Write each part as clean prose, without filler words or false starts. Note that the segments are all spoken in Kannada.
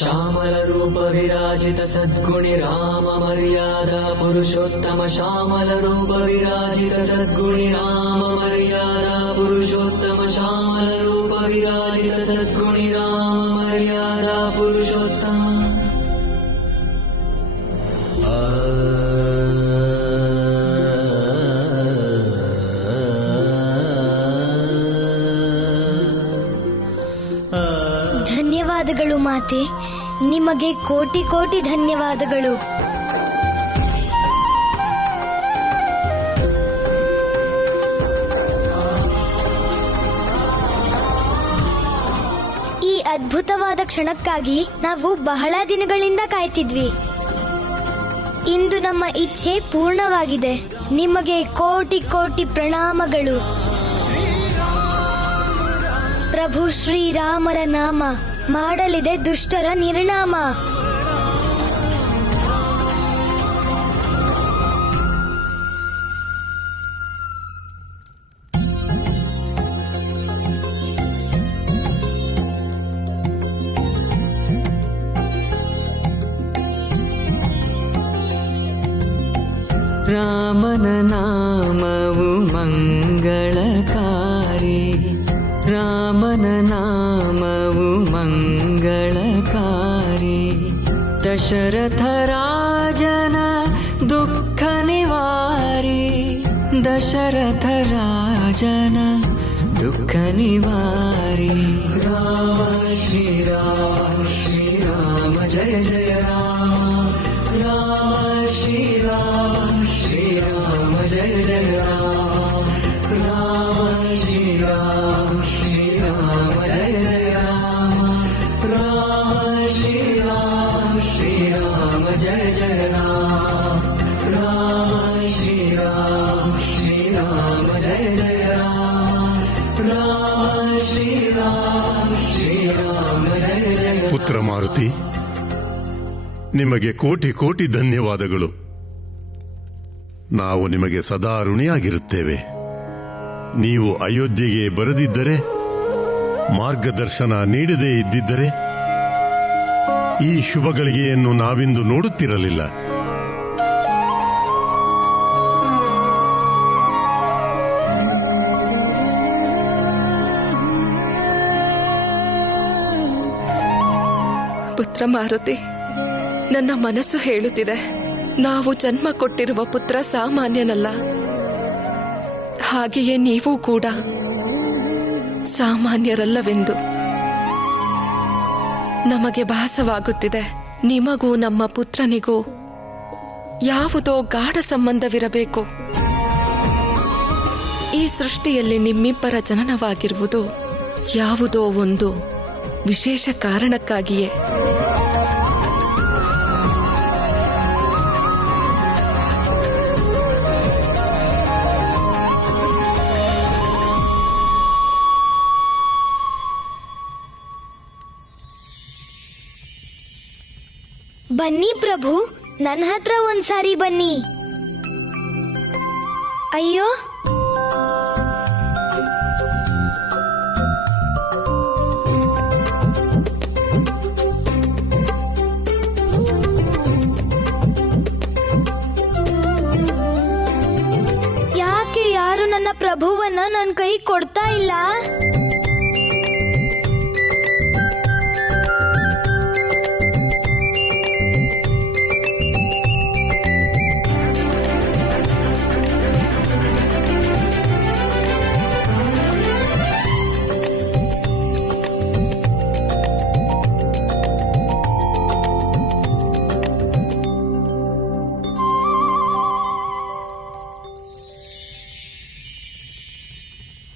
श्यामल रूप विराजित सद्गुणि राम मर्यादा पुरुषोत्तम श्यामल रूप विराजित सद्गुणि राम मर्यादा पुरुषोत्तम श्यामल रूप विराजित सद्गुणि राम मर्यादा पुरुषोत्तम ಧನ್ಯವಾದಗಳು ಮಾತೆ, ನಿಮಗೆ ಕೋಟಿ ಕೋಟಿ ಧನ್ಯವಾದಗಳು. ಈ ಅದ್ಭುತವಾದ ಕ್ಷಣಕ್ಕಾಗಿ ನಾವು ಬಹಳ ದಿನಗಳಿಂದ ಕಾಯ್ತಿದ್ವಿ. ಇಂದು ನಮ್ಮ ಇಚ್ಛೆ ಪೂರ್ಣವಾಗಿದೆ. ನಿಮಗೆ ಕೋಟಿ ಕೋಟಿ ಪ್ರಣಾಮಗಳು. ಪ್ರಭು ಶ್ರೀರಾಮರ ನಾಮ ಮಾಡಲಿದೆ ದುಷ್ಟರ ನಿರ್ನಾಮ. ರಾಮನ ನಾಮವು ಮಂಗಳಕಾರಿ, ರಾಮನ ನಾಮವು ಮಂಗಳಕಾರಿ. ದಶರಥ ರಾಜನ ದುಃಖ ನಿವಾರಿ, ದಶರಥ ರಾಜನ ದುಃಖ ನಿವಾರಿ. ರಾಮ ಶ್ರೀರಾಮ ಶ್ರೀರಾಮ ಜಯ ಜಯ ರಾಮ, ರಾಮ ಶ್ರೀರಾಮ ಶ್ರೀರಾಮ ಜಯ ಜಯ ರಾಮ, ರಾಮ ಶ್ರೀರಾಮ ಶ್ರೀರಾಮ ಜಯ ಜಯ ರಾಮ, ರಾಮ ಶ್ರೀರಾಮ ಶ್ರೀರಾಮ ಜಯ ಜಯ ರಾಮ, ರಾಮ ಶ್ರೀರಾಮ ಶ್ರೀರಾಮ ಜಯ ಜಯ ರಾಮ, ರಾಮ ಶ್ರೀರಾಮ ಶ್ರೀರಾಮ ಜಯ ಜಯ. ಪುತ್ರ ಮಾರುತಿ, ನಿಮಗೆ ಕೋಟಿ ಕೋಟಿ ಧನ್ಯವಾದಗಳು. ನಾವು ನಿಮಗೆ ಸದಾ ಋಣಿಯಾಗಿರುತ್ತೇವೆ. ನೀವು ಅಯೋಧ್ಯೆಗೆ ಬರದಿದ್ದರೆ, ಮಾರ್ಗದರ್ಶನ ನೀಡದೇ ಇದ್ದಿದ್ದರೆ ಈ ಶುಭ ಗಳಿಗೆಯನ್ನು ನಾವಿಂದು ನೋಡುತ್ತಿರಲಿಲ್ಲ. ಪುತ್ರ ಮಾರುತಿ, ನನ್ನ ಮನಸ್ಸು ಹೇಳುತ್ತಿದೆ, ನಾವು ಜನ್ಮ ಕೊಟ್ಟಿರುವ ಪುತ್ರ ಸಾಮಾನ್ಯನಲ್ಲ. ಹಾಗೆಯೇ ನೀವು ಕೂಡ ಸಾಮಾನ್ಯರಲ್ಲವೆಂದು ನಮಗೆ ಭಾಸವಾಗುತ್ತಿದೆ. ನಿಮಗೂ ನಮ್ಮ ಪುತ್ರನಿಗೂ ಯಾವುದೋ ಗಾಢ ಸಂಬಂಧವಿರಬೇಕು. ಈ ಸೃಷ್ಟಿಯಲ್ಲಿ ನಿಮ್ಮಿಬ್ಬರ ಜನನವಾಗಿರುವುದು ಯಾವುದೋ ಒಂದು ವಿಶೇಷ ಕಾರಣಕ್ಕಾಗಿಯೇ. ಬನ್ನಿ ಪ್ರಭು, ನನ್ನ ಹತ್ರ ಒಂದ್ಸಾರಿ ಬನ್ನಿ. ಅಯ್ಯೋ, ಯಾಕೆ ಯಾರು ನನ್ನ ಪ್ರಭುವನ್ನ ನನ್ನ ಕೈ ಕೊಡ್ತಾ ಇಲ್ಲ?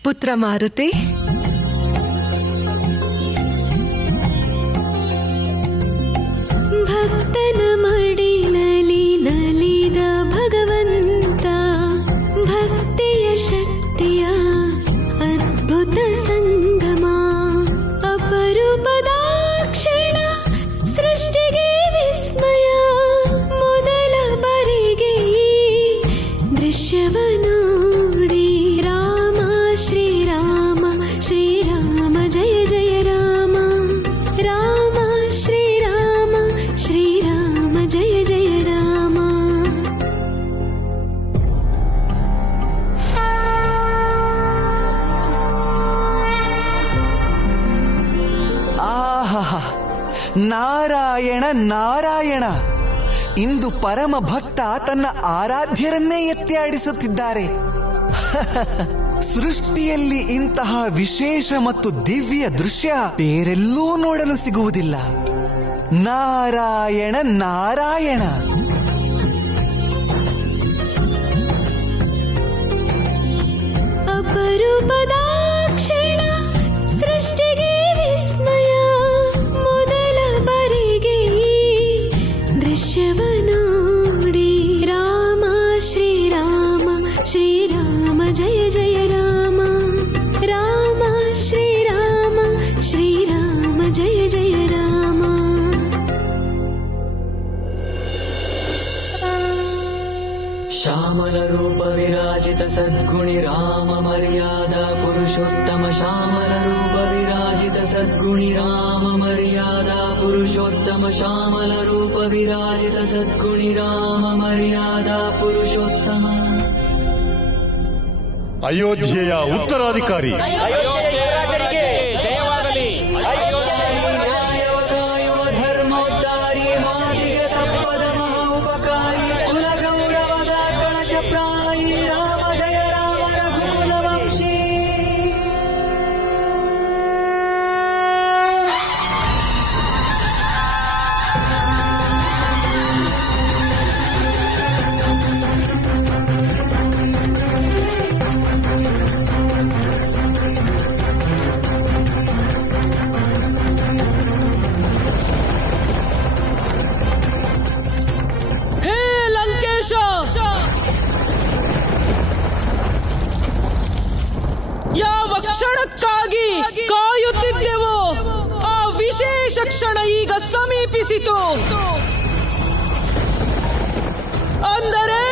ಪುತ್ರ ಮಾರುತಿ, ಭಕ್ತನ ಮಡಿಲಲಿ ನಲಿದ ಭಗವಂತ, ಭಕ್ತಿಯ ಶಕ್ತಿಯ ಅದ್ಭುತ ಸಂಗಮ, ಅಪರೂಪದ ಕ್ಷಣ ಸೃಷ್ಟಿಗೆ ವಿಸ್ಮಯ. ಮೊದಲ ಬಾರಿಗೆ ಈ ದೃಶ್ಯವ ನೋಡಿ, ರಾಮ ಶ್ರೀರಾಮ ಶ್ರೀರಾಮ ಜಯ ಜಯ ರಾಮ, ರಾಮ ಶ್ರೀರಾಮ ನಾರಾಯಣ ನಾರಾಯಣ. ಇಂದು ಪರಮ ಭಕ್ತ ತನ್ನ ಆರಾಧ್ಯರನ್ನೇ ಎತ್ತಿ ಆಡಿಸುತ್ತಿದ್ದಾರೆ. ಸೃಷ್ಟಿಯಲ್ಲಿ ಇಂತಹ ವಿಶೇಷ ಮತ್ತು ದಿವ್ಯ ದೃಶ್ಯ ಬೇರೆಲ್ಲೂ ನೋಡಲು ಸಿಗುವುದಿಲ್ಲ. ನಾರಾಯಣ ನಾರಾಯಣ. ಅಪರೂಪದಾಕ್ಷಣ ಸೃಷ್ಟಿಗೆ ವಿಸ್ಮಯ, ಮೊದಲ ಬರಿಗೆ ದೃಶ್ಯವ ನೋಡಿ. ರಾಮ ಶ್ರೀರಾಮ ಶ್ರೀರಾಮ ಜಯ ಜಯ ರಾಮ. ರಾಮ ಶ್ರೀರಾಮ ಶ್ರೀರಾಮ ಜಯ ಜಯ ರಾಮ. ಶ್ಯಾಮಲ ರೂಪ ವಿರಾಜಿತ ಸದ್ಗುಣಿ ರಾಮ ಮರ್ಯಾದಾ ಪುರುಷೋತ್ತಮ. ಶ್ಯಾಮಲ ರೂಪ ವಿರಾಜಿತ ಸದ್ಗುಣಿ ರಾಮ ಮರ್ಯಾದಾ ಪುರುಷೋತ್ತಮ. ಶ್ಯಾಮಲ ರೂಪ ವಿರಾಜಿತ ಸದ್ಗುಣಿ ರಾಮ ಮರ್ಯಾದಾ ಪುರುಷೋತ್ತಮ. ಅಯೋಧ್ಯೆಯ ಉತ್ತರಾಧಿಕಾರಿ ಕಾಯುವ ಧರ್ಮೋದ್ಧಾರಿ, ಮಾತಿಗೆ ತಪ್ಪದ ಮಹಾ ಉಪಕಾರಿ, ಕುಲ ಗೌರವದ ಕಳಶ ಪ್ರಾಯಿ. ರಾಮ ಜಯ ರಾಮ ರಘುಕುಲ ವಂಶಿ. ಹೇ ಲಂಕೇಶ, ಯಾವ ಕ್ಷಣಕ್ಕಾಗಿ ಕಾಯುತ್ತಿದ್ದೆವೋ ಆ ವಿಶೇಷ ಕ್ಷಣ ಈಗ ಸಮೀಪಿಸಿತು. ಅಂದರೆ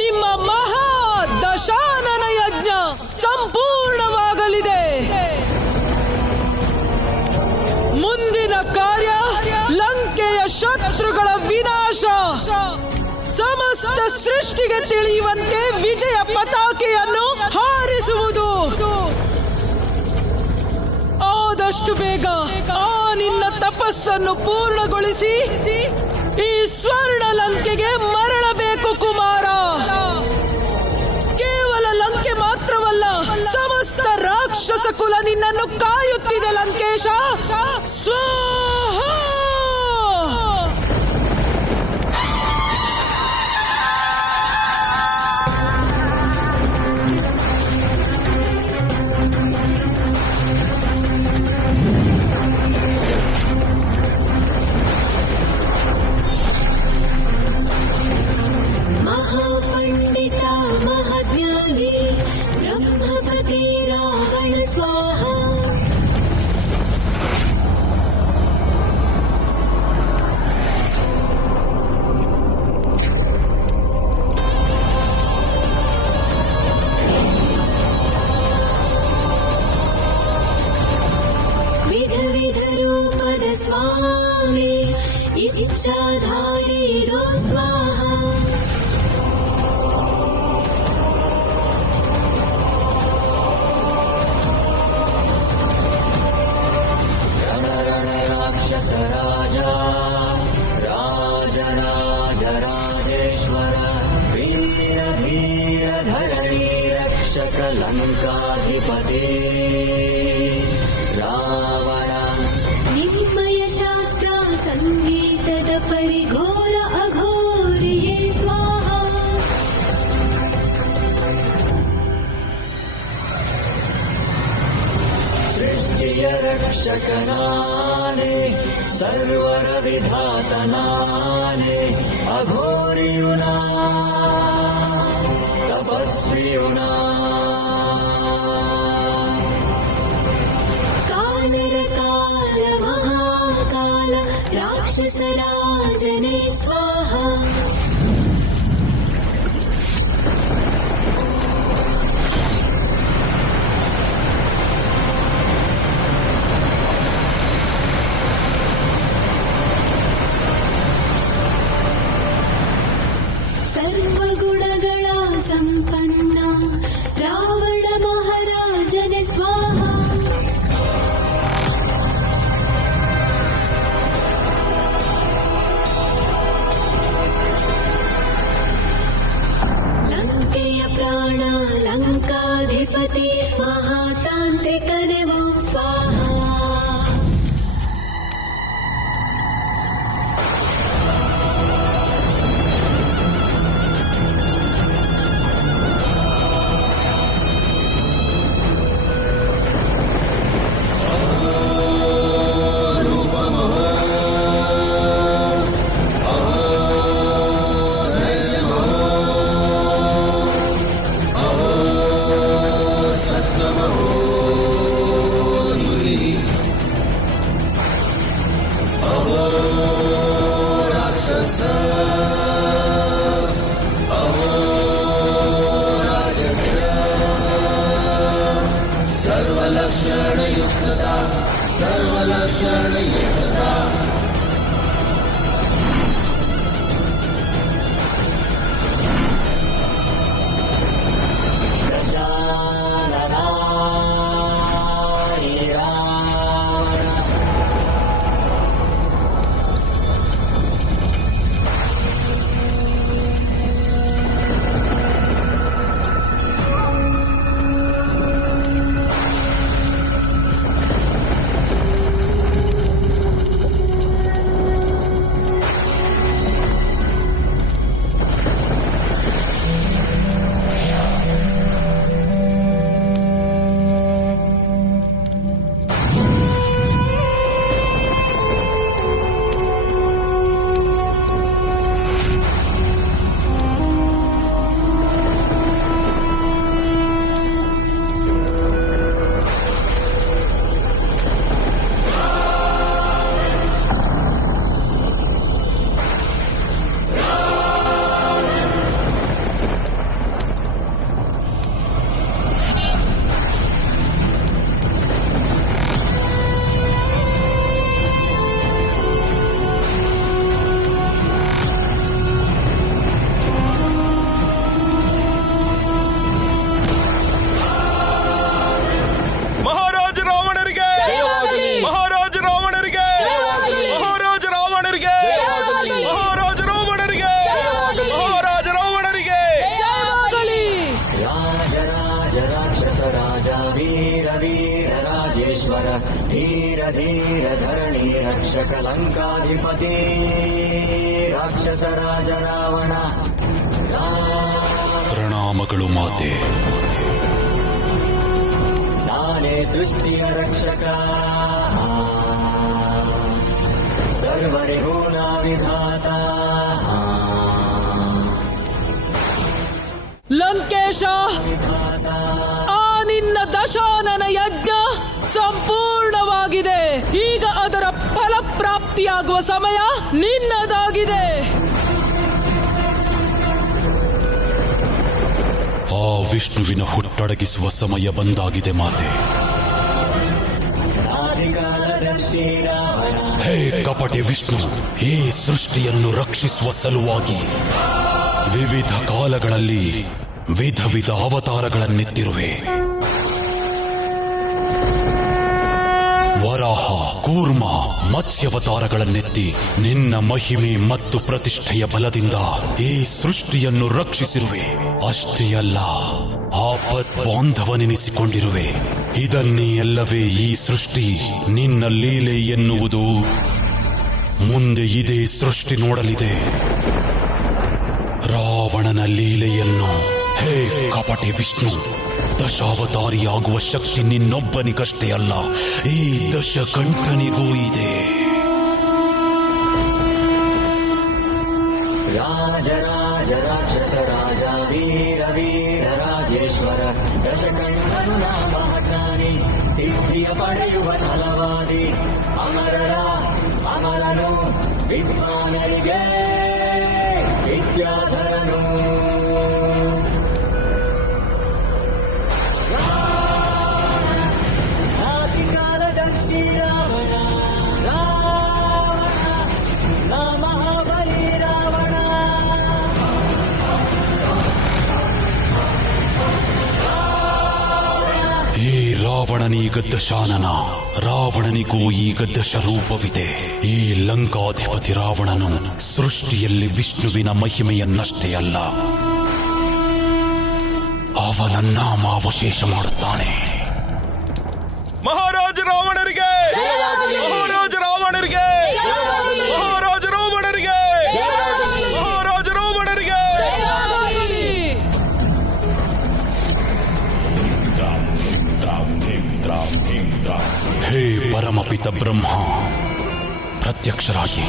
ನಿಮ್ಮ ಮಹಾ ದಶಾನನ ಯಜ್ಞ ಸಂಪೂರ್ಣವಾಗಲಿದೆ. ಮುಂದಿನ ಕಾರ್ಯ ಲಂಕೆಯ ಶತ್ರುಗಳ ವಿನಾಶ. ಸಮಸ್ತ ಸೃಷ್ಟಿಗೆ ತಿಳಿಯುವಂತೆ ವಿಜಯ ಪತಾಕೆಯನ್ನು ಹಾರಿಸುವುದು. ಆದಷ್ಟು ಬೇಗ ಆ ನಿನ್ನ ತಪಸ್ಸನ್ನು ಪೂರ್ಣಗೊಳಿಸಿ ಈ ಸ್ವರ್ಣ ಲಂಕೆಗೆ ಮರಳಬೇಕು ಕುಮಾರ. ಕೇವಲ ಲಂಕೆ ಮಾತ್ರವಲ್ಲ, ಸಮಸ್ತ ರಾಕ್ಷಸ ಕುಲ ನಿನ್ನನ್ನು ಕಾಯುತ್ತಿದೆ ಲಂಕೇಶ. ಸ್ವಾಹ. महापंडित महाज्ञानी ब्रह्मपति रावण स्वाहा. विध विध रूपद स्वामी इच्छाधारी रो स्वाहा. ರಾಕ್ಷಸ ರಾಜ ರಾಜರಾಜ ರಾಜೇಶ್ವರ, ವೀರ ಧೀರ ಧರಣಿ ರಕ್ಷಕ ಲಂಕಾಧಿಪತಿ ರಾವಣ. ನಿರ್ಮಯ ಶಾಸ್ತ್ರ ಸಂಗೀತದ ಪರಿಘೋರ ಅಘೋರಿಯೇ ಸ್ವಾಹ. ಸೃಷ್ಟಿಯ ರಕ್ಷಕನಾನೆ, ಸರ್ವರ ವಿಧಾತನಾನೆ, ಅಘೋರಿಯುನಾ ತಪಸ್ವಿಯುನಾ. ಕಾಲರ ಕಾಲ ಮಹಾಕಾಲ ರಾಕ್ಷಸ ರಾಜನೇ ಸ್ವಾಹ. ಸರ್ವಗುಣಗಳ ಸಂಪನ್ನ ರಾವಣ ಮಹಾರಾಜನೇ ಸ್ವಾಹ. ರಕ್ಷಕ ಲಂಕಾಧಿಪತಿ ರಾಕ್ಷಸ ರಾಜ ರಾವಣ. ಪ್ರಣಾಮಗಳು ಮಾತೆ. ನಾನೇ ಸೃಷ್ಟಿಯ ರಕ್ಷಕ, ಸರ್ವರಿಗೂ ನಾ ವಿಧಾತ. ಲಂಕೇಶ, ಆ ನಿನ್ನ ದಶಾನನ ಯಜ್ಞ ಸಂಪೂರ್ಣವಾಗಿದೆ. ಈಗ ಅದರ ಫಲಪ್ರಾಪ್ತಿಯಾಗುವ ಸಮಯ ನಿನ್ನದಾಗಿದೆ. ಆ ವಿಷ್ಣುವಿನ ಹುಟ್ಟಡಗಿಸುವ ಸಮಯ ಬಂದಾಗಿದೆ ಮಾತೆ. ಹೇ ಕಪಟಿ ವಿಷ್ಣು, ಈ ಸೃಷ್ಟಿಯನ್ನು ರಕ್ಷಿಸುವ ಸಲುವಾಗಿ ವಿವಿಧ ಕಾಲಗಳಲ್ಲಿ ವಿಧ ವಿಧ ಅವತಾರಗಳನ್ನೆತ್ತಿರುವೆ. ವರಾಹ, ಕೂರ್ಮ, ಮತ್ಸ್ಯವತಾರಗಳನ್ನೆತ್ತಿ ನಿನ್ನ ಮಹಿಮೆ ಮತ್ತು ಪ್ರತಿಷ್ಠೆಯ ಬಲದಿಂದ ಈ ಸೃಷ್ಟಿಯನ್ನು ರಕ್ಷಿಸಿರುವೆ. ಅಷ್ಟೇ ಅಲ್ಲ, ಆಪತ್ ಬಾಂಧವನೆನಿಸಿಕೊಂಡಿರುವೆ. ಇದನ್ನೇ ಅಲ್ಲವೇ ಈ ಸೃಷ್ಟಿ ನಿನ್ನ ಲೀಲೆ ಎನ್ನುವುದು. ಮುಂದೆ ಇದೇ ಸೃಷ್ಟಿ ನೋಡಲಿದೆ ರಾವಣನ ಲೀಲೆಯನ್ನು. ಹೇ ಕಪಟಿ ವಿಷ್ಣು, ದಶಾವತಾರಿಯಾಗುವ ಶಕ್ತಿ ನಿನ್ನೊಬ್ಬನಿಗಷ್ಟೇ ಅಲ್ಲ, ಈ ದಶಕಂಠನಿಗೂ ಇದೆ. ರಾಜ ರಾಜ ರಾಕ್ಷಸ ರಾಜ ವೀರ ವೀರ ರಾಜೇಶ್ವರ ದಶಕಂಠನು ನಾಮಹಟಾನಿ, ಸಿದ್ಧಿಯ ಪಡೆಯುವ ಛಲವಾದಿ. ಅಮರರ ಅಮರನು ವಿದ್ವಾನರಿಗೆ ವಿದ್ಯಾಧರನು. ಆದಿಕಾಲದರ್ಶಿ ರಾವಣ, ರಾವಣ ನಾ ಮಹಾಬಲಿ ರಾವಣ. ಈ ರಾವಣನೀಗ ದಶಾನನ, ರಾವಣನಿಗೂ ಈಗ ದಶರೂಪವಿದೆ. ಈ ಲಂಕಾಧಿಪತಿ ರಾವಣನು ಸೃಷ್ಟಿಯಲ್ಲಿ ವಿಷ್ಣುವಿನ ಮಹಿಮೆಯನ್ನಷ್ಟೇ ಅಲ್ಲ, ಅವನನ್ನಾಮಾವಶೇಷ ಮಾಡುತ್ತಾನೆ. ಮಹಾರಾಜ ರಾವಣರಿಗೆ, ಮಹಾರಾಜ ರಾವಣರಿಗೆ, ಮಹಾರಾಜ ರಾವಣರಿಗೆ, ಮಹಾರಾಜ ರಾವಣರಿಗೆ. ಹೇ ಪರಮಪಿತ ಬ್ರಹ್ಮ, ಪ್ರತ್ಯಕ್ಷರಾಗಿ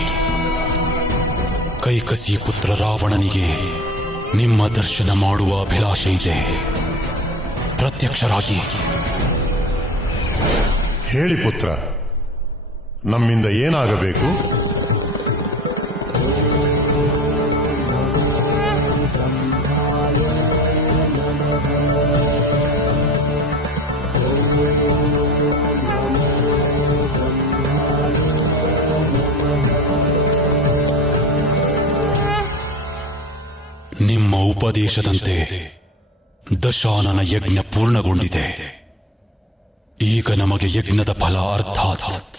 ಕೈಕಸಿ ಪುತ್ರ ರಾವಣನಿಗೆ ನಿಮ್ಮ ದರ್ಶನ ಮಾಡುವ ಅಭಿಲಾಷೆ ಇದೆ. ಪ್ರತ್ಯಕ್ಷರಾಗಿ ಹೇಳಿ ಪುತ್ರ, ನಮ್ಮಿಂದ ಏನಾಗಬೇಕು? ನಿಮ್ಮ ಉಪದೇಶದಂತೆ ದಶಾನನ ಯಜ್ಞ ಪೂರ್ಣಗೊಂಡಿದೆ. ಈಗ ನಮಗೆ ಯಜ್ಞದ ಫಲ ಅರ್ಥಾತ್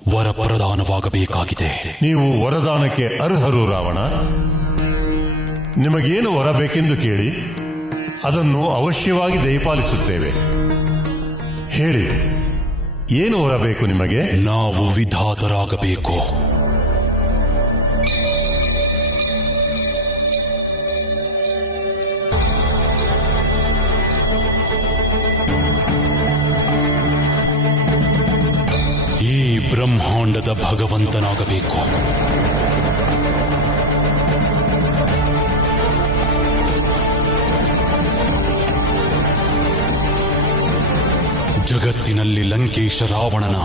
ವರಪ್ರದಾನವಾಗಬೇಕಾಗಿದೆ. ನೀವು ವರದಾನಕ್ಕೆ ಅರ್ಹರು ರಾವಣ. ನಿಮಗೇನು ವರ ಬೇಕೆಂದು ಕೇಳಿ, ಅದನ್ನು ಅವಶ್ಯವಾಗಿ ದಯಪಾಲಿಸುತ್ತೇವೆ. ಹೇಳಿ, ಏನು ವರ ಬೇಕು ನಿಮಗೆ? ನಾವು ವಿಧಾತರಾಗಬೇಕು. ಈ ಬ್ರಹ್ಮಾಂಡದ ಭಗವಂತನಾಗಬೇಕು. ಜಗತ್ತಿನಲ್ಲಿ ಲಂಕೇಶ ರಾವಣನ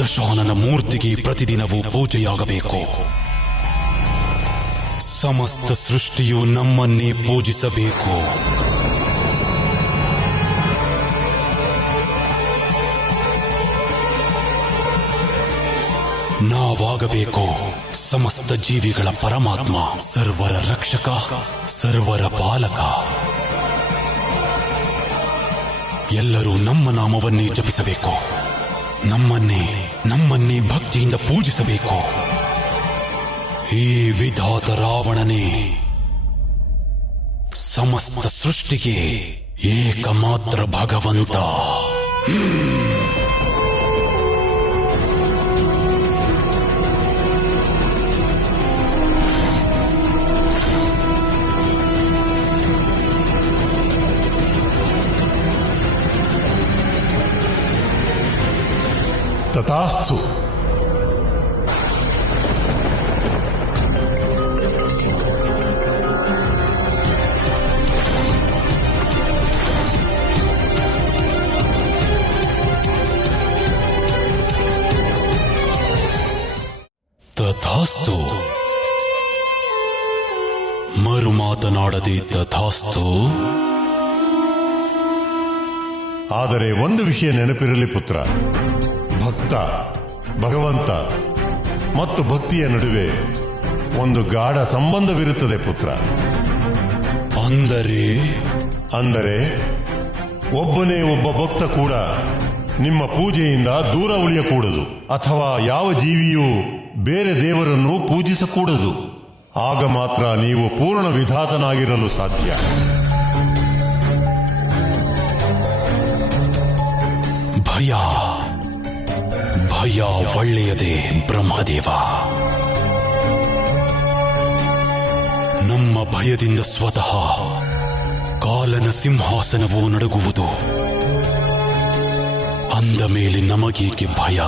ದಶಾನನ ಮೂರ್ತಿಗೆ ಪ್ರತಿದಿನವೂ ಪೂಜೆಯಾಗಬೇಕು. ಸಮಸ್ತ ಸೃಷ್ಟಿಯು ನಮ್ಮನ್ನೇ ಪೂಜಿಸಬೇಕು. ನಾವಾಗಬೇಕು ಸಮಸ್ತ ಜೀವಿಗಳ ಪರಮಾತ್ಮ, ಸರ್ವರ ರಕ್ಷಕ, ಸರ್ವರ ಪಾಲಕ. ಎಲ್ಲರೂ ನಮ್ಮ ನಾಮವನ್ನೇ ಜಪಿಸಬೇಕು. ನಮ್ಮನ್ನೇ ಭಕ್ತಿಯಿಂದ ಪೂಜಿಸಬೇಕು. ಈ ವಿಧಾತ ರಾವಣನೇ ಸಮಸ್ತ ಸೃಷ್ಟಿಗೆ ಏಕಮಾತ್ರ ಭಗವಂತ. ತಥಾಸ್ತು. ತಥಾಸ್ತು. ಮರು ಮಾತನಾಡದೆ ತಥಾಸ್ತು. ಆದರೆ ಒಂದು ವಿಷಯ ನೆನಪಿರಲಿ ಪುತ್ರ, ಭಕ್ತ, ಭಗವಂತ ಮತ್ತು ಭಕ್ತಿಯ ನಡುವೆ ಒಂದು ಗಾಢ ಸಂಬಂಧವಿರುತ್ತದೆ ಪುತ್ರ. ಅಂದರೆ ಒಬ್ಬನೇ ಒಬ್ಬ ಭಕ್ತ ಕೂಡ ನಿಮ್ಮ ಪೂಜೆಯಿಂದ ದೂರ ಉಳಿಯಕೂಡದು, ಅಥವಾ ಯಾವ ಜೀವಿಯೂ ಬೇರೆ ದೇವರನ್ನು ಪೂಜಿಸಕೂಡದು. ಆಗ ಮಾತ್ರ ನೀವು ಪೂರ್ಣ ವಿಧಾತನಾಗಿರಲು ಸಾಧ್ಯ. ಭಯ ಒಳ್ಳೆಯದೇ ಬ್ರಹ್ಮದೇವ. ನಮ್ಮ ಭಯದಿಂದ ಸ್ವತಃ ಕಾಲನ ಸಿಂಹಾಸನವೂ ನಡುಗುವುದು. ಅಂದ ಮೇಲೆ ನಮಗೇಕೆ ಭಯ?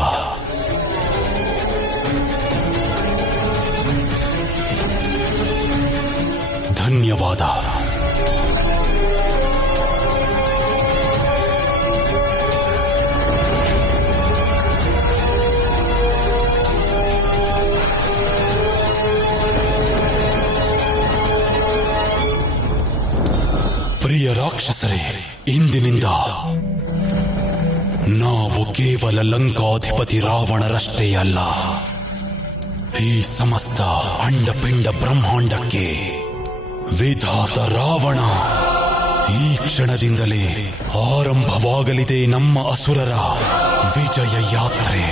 ಧನ್ಯವಾದ. ಪ್ರಿಯ ರಾಕ್ಷಸರೇ, ಇಂದಿನಿಂದ ನಾವು ಕೇವಲ ಲಂಕಾಧಿಪತಿ ರಾವಣರಷ್ಟೇ ಅಲ್ಲ, ಈ ಸಮಸ್ತ ಅಂಡಪಿಂಡ ಬ್ರಹ್ಮಾಂಡಕ್ಕೆ ವಿಧಾತ ರಾವಣ. ಈ ಕ್ಷಣದಿಂದಲೇ ಆರಂಭವಾಗಲಿದೆ ನಮ್ಮ ಅಸುರರ ವಿಜಯ ಯಾತ್ರೆ.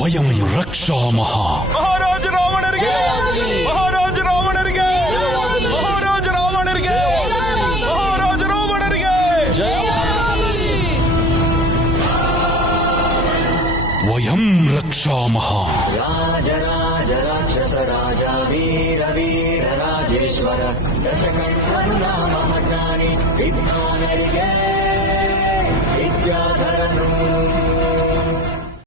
ವಯಂ ರಕ್ಷಾಮಃ. ಮಹಾರಾಜ ರಾವಣರಿಗೆ, ಮಹಾರಾಜ ರಾವಣರಿಗೆ, ಮಹಾರಾಜ ರಾವಣರಿಗೆ, ಮಹಾರಾಜ ರಾವಣರಿಗೆ. ವಯಂ ರಕ್ಷಾಮಃ. ರಾಜ ರಾಜ ರಾಕ್ಷಸ ರಾಜ ವೀರ ವೀರ ರಾಜೇಶ್ವರ ದಶಕಂಠನು ನಾಮ ಜ್ಞಾನಿ ವಿಜ್ಞಾನರಿಗೆ ವಿದ್ಯಾಧರನು.